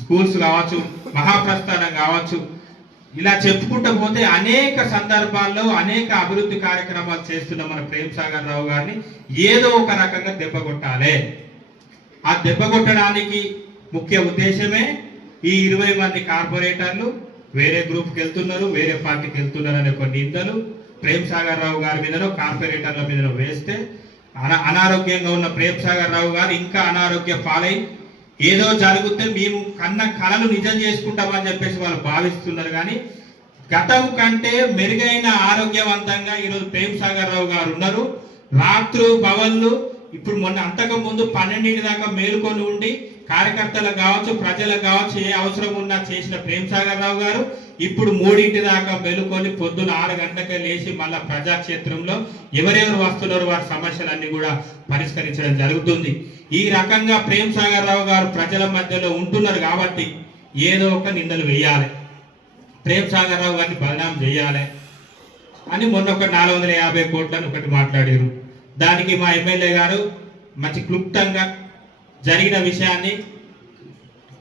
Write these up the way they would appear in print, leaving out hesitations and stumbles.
Schools కావచ్చు, మహాప్రస్థానం కావచ్చు, ఇలా చెప్పుకుంటూ పోతే అనేక సందర్భాల్లో అనేక అభివృద్ధి కార్యక్రమాలు చేస్తున్న మన ప్రేమ్ సాగర్ రావు గారిని ఏదో ఒక రకంగా దెబ్బ కొట్టాలి. ఆ దెబ్బ కొట్టడానికి ముఖ్య ఉద్దేశమే ఈ 20 మంది కార్పొరేటర్లు వేరే గ్రూప్కి వెళ్తున్నారు, వేరే పార్టీకి వెళ్తున్నారు అనే కొన్ని నిందలు ప్రేమ్ సాగర్ రావు గారి మీదనో కార్పొరేటర్ల మీదనో వేస్తే అనారోగ్యంగా ఉన్న ప్రేమ్ సాగర్ రావు గారు ఇంకా అనారోగ్య పాలై ఏదో జరిగితే మేము కన్న కళలు నిజం చేసుకుంటామని చెప్పేసి వాళ్ళు భావిస్తున్నారు. కానీ గతం కంటే మెరుగైన ఆరోగ్యవంతంగా ఈరోజు ప్రేమ్ సాగర్ రావు గారు ఉన్నారు. రాత్రు పవన్లు ఇప్పుడు మొన్న అంతకు ముందు 12 దాకా మేలుకొని ఉండి కార్యకర్తలకు కావచ్చు, ప్రజలకు కావచ్చు, ఏ అవసరం ఉన్నా చేసిన ప్రేమ్ సాగర్ రావు గారు ఇప్పుడు 3 దాకా మేలుకొని పొద్దున 6 గంటలకే లేచి మళ్ళా ప్రజాక్షేత్రంలో ఎవరెవరు వస్తున్నారో వారి సమస్యలన్నీ కూడా పరిష్కరించడం జరుగుతుంది. ఈ రకంగా ప్రేమ్ సాగర్ రావు గారు ప్రజల మధ్యలో ఉంటున్నారు కాబట్టి ఏదో ఒక నిందలు వేయాలి, ప్రేమ్ సాగర్ రావు గారిని బదనాం చేయాలి అని మొన్న ఒక 450 కోట్లని ఒకటి మాట్లాడారు. దానికి మా ఎమ్మెల్యే గారు మంచి క్లుప్తంగా జరిగిన విషయాన్ని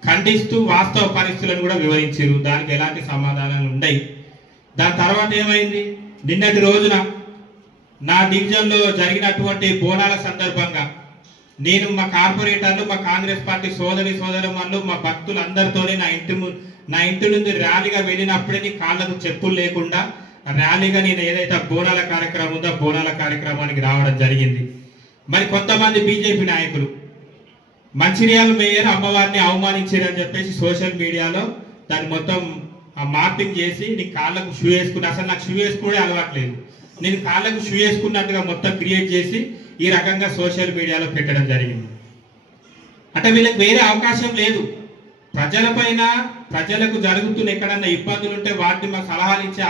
ఖండిస్తూ వాస్తవ పరిస్థితులను కూడా వివరించారు. దానికి ఎలాంటి సమాధానాలు ఉన్నాయి. దాని తర్వాత ఏమైంది, నిన్నటి రోజున నా డివిజన్లో జరిగినటువంటి బోనాల సందర్భంగా నేను మా కార్పొరేటర్లు, మా కాంగ్రెస్ పార్టీ సోదరులు, మా భక్తులందరితోనే నా ఇంటి నుండి ర్యాలీగా వెళ్ళినప్పుడే నీ కాళ్ళకు చెప్పులు లేకుండా ర్యాలీగా నేను ఏదైతే బోనాల కార్యక్రమం ఉందో బోనాల కార్యక్రమానికి రావడం జరిగింది. మరి కొంతమంది బీజేపీ నాయకులు మంచిర్యాల మేయర్ అమ్మవారిని అవమానించారని చెప్పేసి సోషల్ మీడియాలో దాన్ని మొత్తం మార్పింగ్ చేసి నీ కాళ్ళకు షూ వేసుకుని, అసలు నాకు షూ వేసుకునే అలవాట్లేదు, నేను కాళ్ళకు షూ వేసుకున్నట్టుగా మొత్తం క్రియేట్ చేసి ఈ రకంగా సోషల్ మీడియాలో పెట్టడం జరిగింది. అంటే వీళ్ళకి వేరే అవకాశం లేదు. ప్రజలపైన ప్రజలకు జరుగుతున్న ఎక్కడన్నా ఇబ్బందులు ఉంటే వాటిని మాకు సలహాలు ఇచ్చే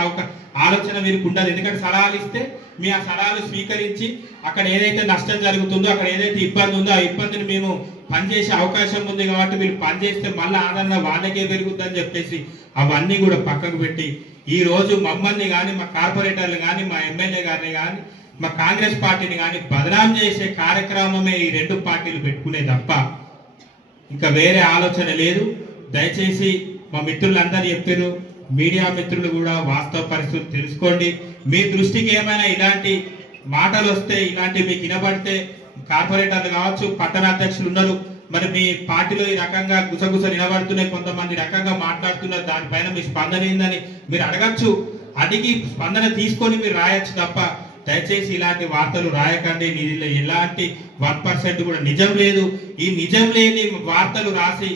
ఆలోచన వీరికి ఉండదు. ఎందుకంటే సలహాలు ఇస్తే మీ ఆ సలహాలు స్వీకరించి అక్కడ ఏదైతే నష్టం జరుగుతుందో, అక్కడ ఏదైతే ఇబ్బంది ఉందో ఆ ఇబ్బందిని మేము పనిచేసే అవకాశం ఉంది కాబట్టి వీళ్ళు పనిచేస్తే మళ్ళీ ఆదరణ వాళ్ళకే పెరుగుతుందని చెప్పేసి అవన్నీ కూడా పక్కకు పెట్టి ఈ రోజు మమ్మల్ని కానీ, మా కార్పొరేటర్లు కానీ, మా ఎమ్మెల్యే గారిని కానీ, మా కాంగ్రెస్ పార్టీని కానీ బదనాం చేసే కార్యక్రమమే ఈ 2 పార్టీలు పెట్టుకునే తప్ప ఇంకా వేరే ఆలోచన లేదు. దయచేసి మా మిత్రులందరూ చెప్పారు, మీడియా మిత్రులు కూడా వాస్తవ పరిస్థితులు తెలుసుకోండి. మీ దృష్టికి ఏమైనా ఇలాంటి మాటలు వస్తే, ఇలాంటి మీకు వినబడితే, కార్పొరేటర్లు కావచ్చు, పట్టణ అధ్యక్షులు ఉన్నారు, మరి మీ పార్టీలో ఈ రకంగా గుసగుస నిలబడుతున్నాయి, కొంతమంది రకంగా మాట్లాడుతున్నారు, దానిపైన మీ స్పందన ఏందని మీరు అడగచ్చు. అడిగి స్పందన తీసుకొని మీరు రాయొచ్చు తప్ప దయచేసి ఇలాంటి వార్తలు రాయకండి. దీనిలో ఎలాంటి 1% కూడా నిజం లేదు. ఈ నిజం లేని వార్తలు రాసి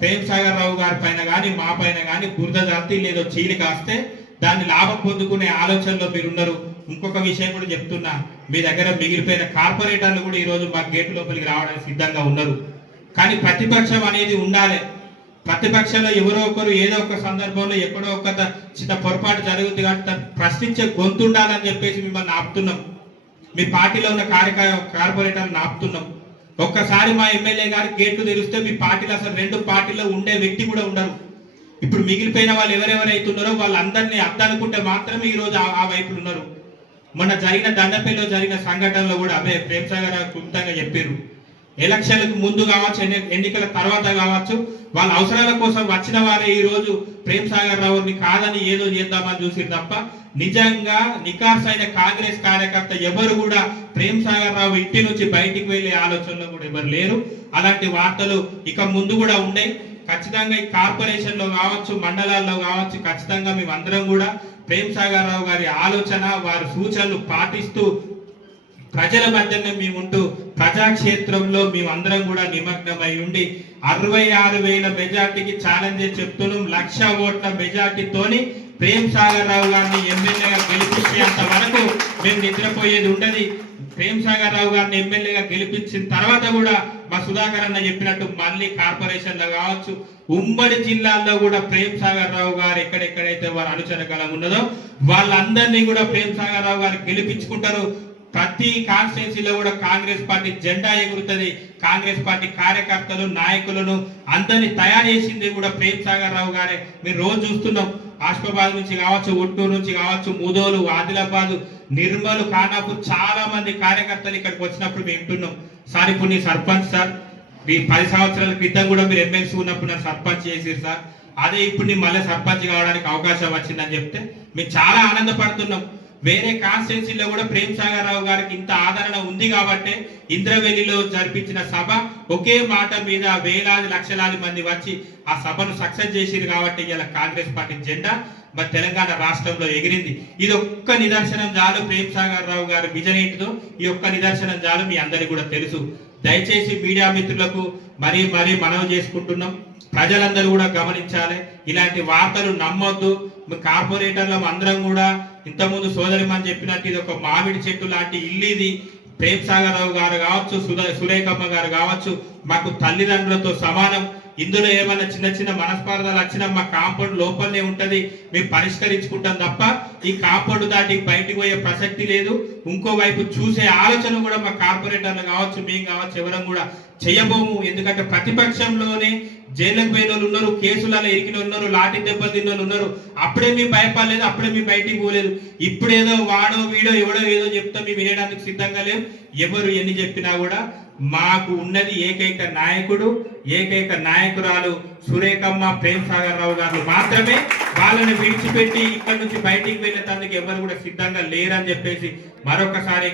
ప్రేమ్ సాగర్ రావు గారి పైన కానీ, మా పైన కానీ బురద జాతి లేదో చీలి కాస్తే దాన్ని లాభం పొందుకునే ఆలోచనలో మీరున్నారు. ఇంకొక విషయం కూడా చెప్తున్నా, మీ దగ్గర మిగిలిపోయిన కార్పొరేటర్లు కూడా ఈరోజు మా గేటు లోపలికి రావడానికి సిద్ధంగా ఉన్నారు. కానీ ప్రతిపక్షం అనేది ఉండాలి. ప్రతిపక్షంలో ఎవరో ఒకరు ఏదో ఒక సందర్భంలో ఎక్కడో ఒక చిన్న పొరపాటు జరుగుతుంది కాబట్టి ప్రశ్నించే గొంతు ఉండాలని చెప్పేసి మిమ్మల్ని ఆపుతున్నాం. మీ పార్టీలో ఉన్న కార్పొరేటర్లను ఆపుతున్నాం. ఒక్కసారి మా ఎమ్మెల్యే గారు గేట్లు తెరిస్తే మీ పార్టీలో అసలు 2 పార్టీలో ఉండే వ్యక్తి కూడా ఉండరు. ఇప్పుడు మిగిలిపోయిన వాళ్ళు ఎవరెవరైతే ఉన్నారో వాళ్ళందరినీ అద్దనుకుంటే మాత్రమే ఈరోజు ఆ వైపులు ఉన్నారు. మొన్న జరిగిన దండపల్లిలో జరిగిన సంఘటనలో కూడా అదే ప్రేమ్ సాగర్ రావు క్లుప్తంగా చెప్పారు. ఎలక్షన్లకు ముందు కావచ్చు, ఎన్నికల తర్వాత కావచ్చు, వాళ్ళ అవసరాల కోసం వచ్చిన వారే ఈ రోజు ప్రేమ్ సాగర్ రావుని కాదని ఏదో చేద్దామని చూసి తప్ప నిజంగా నికార్సైన కాంగ్రెస్ కార్యకర్త ఎవరు కూడా ప్రేమ్ సాగర్ రావు ఇంటి నుంచి బయటికి వెళ్లే ఆలోచనలో కూడా ఎవరు లేరు. అలాంటి వార్తలు ఇక ముందు కూడా ఉన్నాయి. ఖచ్చితంగా ఈ కార్పొరేషన్లో కావచ్చు, మండలాల్లో కావచ్చు, ఖచ్చితంగా మేమందరం కూడా ప్రేమ్ సాగర్ రావు గారి ఆలోచన, వారి సూచనలు పాటిస్తూ ప్రజల మధ్యనే మేముంటూ ప్రజాక్షేత్రంలో మేమందరం కూడా నిమగ్నమై ఉండి 66,000 మెజార్టీకి ఛాలెంజ్ చెప్తున్నాం. 1,00,000 ఓట్ల మెజార్టీతోని ప్రేమ్ సాగర్ రావు గారిని ఎమ్మెల్యేగా గెలిపించేంత వరకు మేము నిద్రపోయేది ఉండదు. ప్రేమ్ సాగర్ రావు గారిని ఎమ్మెల్యేగా గెలిపించిన తర్వాత కూడా మా సుధాకర్ అన్న చెప్పినట్టు మళ్ళీ కార్పొరేషన్లో కావచ్చు, ఉమ్మడి జిల్లాల్లో కూడా ప్రేమ్ సాగర్ రావు గారు ఎక్కడెక్కడైతే వారి అనుచర గలం ఉన్నదో వాళ్ళందరినీ కూడా ప్రేమ్ సాగర్ రావు గారు గెలిపించుకుంటారు. ప్రతి కాన్స్టిట్యున్సీలో కూడా కాంగ్రెస్ పార్టీ జెండా ఎగురుతుంది. కాంగ్రెస్ పార్టీ కార్యకర్తలు, నాయకులను అందరినీ తయారు చేసింది కూడా ప్రేమ్ సాగర్ రావు గారే. మీరు రోజు చూస్తున్నాం, ఆసిఫాబాద్ నుంచి కావచ్చు, ఒట్టూరు నుంచి కావచ్చు, ముదోలు, ఆదిలాబాద్, నిర్మల్, ఖానాపూర్ చాలా మంది కార్యకర్తలు ఇక్కడికి వచ్చినప్పుడు మేము వింటున్నాం, సార్ ఇప్పుడు నీ సర్పంచ్ సార్ మీ 10 సంవత్సరాల క్రితం కూడా మీరు ఎమ్మెల్సీ ఉన్నప్పుడు నన్ను సర్పంచ్ చేసిరు సార్, అదే ఇప్పుడు నేను మళ్ళీ సర్పంచ్ కావడానికి అవకాశం వచ్చిందని చెప్తే మేము చాలా ఆనందపడుతున్నాం. వేరే కాన్స్టిట్యున్సీలో కూడా ప్రేమ్ సాగర్ రావు గారికి ఇంత ఆదరణ ఉంది కాబట్టి ఇంద్రవెల్లిలో జరిపించిన సభ ఒకే మాట మీద వేలాది లక్షలాది మంది వచ్చి ఆ సభను సక్సెస్ చేసిరు కాబట్టి ఇలా కాంగ్రెస్ పార్టీ జెండా మరి తెలంగాణ రాష్ట్రంలో ఎగిరింది. ఇది ఒక్క నిదర్శనం చాలు ప్రేమ్ సాగర్ రావు గారి విజన్ ఏంటిదో, ఈ ఒక్క నిదర్శనం చాలు, మీ అందరికీ కూడా తెలుసు. దయచేసి మీడియా మిత్రులకు మరీ మనవి చేసుకుంటున్నాం, ప్రజలందరూ కూడా గమనించాలి, ఇలాంటి వార్తలు నమ్మొద్దు. కార్పొరేటర్లు అందరం కూడా ఇంతకుముందు సోదరి మనం చెప్పినట్టు ఇది ఒక మామిడి చెట్టు లాంటి ఇల్లు. ఇది ప్రేమ్ సాగర్ రావు గారు కావచ్చు, సురేఖమ్మ గారు కావచ్చు, మాకు తల్లిదండ్రులతో సమానం. ఇందులో ఏమైనా చిన్న చిన్న మనస్పర్ధలు వచ్చినా మా కాంపౌండ్ లోపలనే ఉంటది, మేము పరిష్కరించుకుంటాం తప్ప ఈ కాంపౌండ్ దాటి బయటికి పోయే ప్రసక్తి లేదు. ఇంకోవైపు చూసే ఆలోచన కూడా మా కార్పొరేటర్లు కావచ్చు, మేము కావచ్చు, ఎవరం కూడా చేయబోము. ఎందుకంటే ప్రతిపక్షంలోనే జైలుకు పోయిన వాళ్ళు ఉన్నారు, కేసులలో ఇరికిన ఉన్నారు, లాఠీ దెబ్బలు తిన్న వాళ్ళు ఉన్నారు. అప్పుడే మేము భయపడలేదు, అప్పుడే మేము బయటికి పోలేదు. ఇప్పుడేదో వాడో వీడో ఎవడో ఏదో చెప్తాం, మేము వినడానికి సిద్ధంగా లేవు. ఎవరు ఎన్ని చెప్పినా కూడా మాకు ఉన్నది ఏకైక నాయకుడు, ఏకైక నాయకురాలు సురేఖమ్మ, ప్రేమ్ సాగర్ రావు గారు మాత్రమే. వాళ్ళని విడిచిపెట్టి ఇక్కడ నుంచి బయటికి వెళ్ళేందుకు ఎవరు కూడా సిద్ధంగా లేరని చెప్పేసి మరొకసారి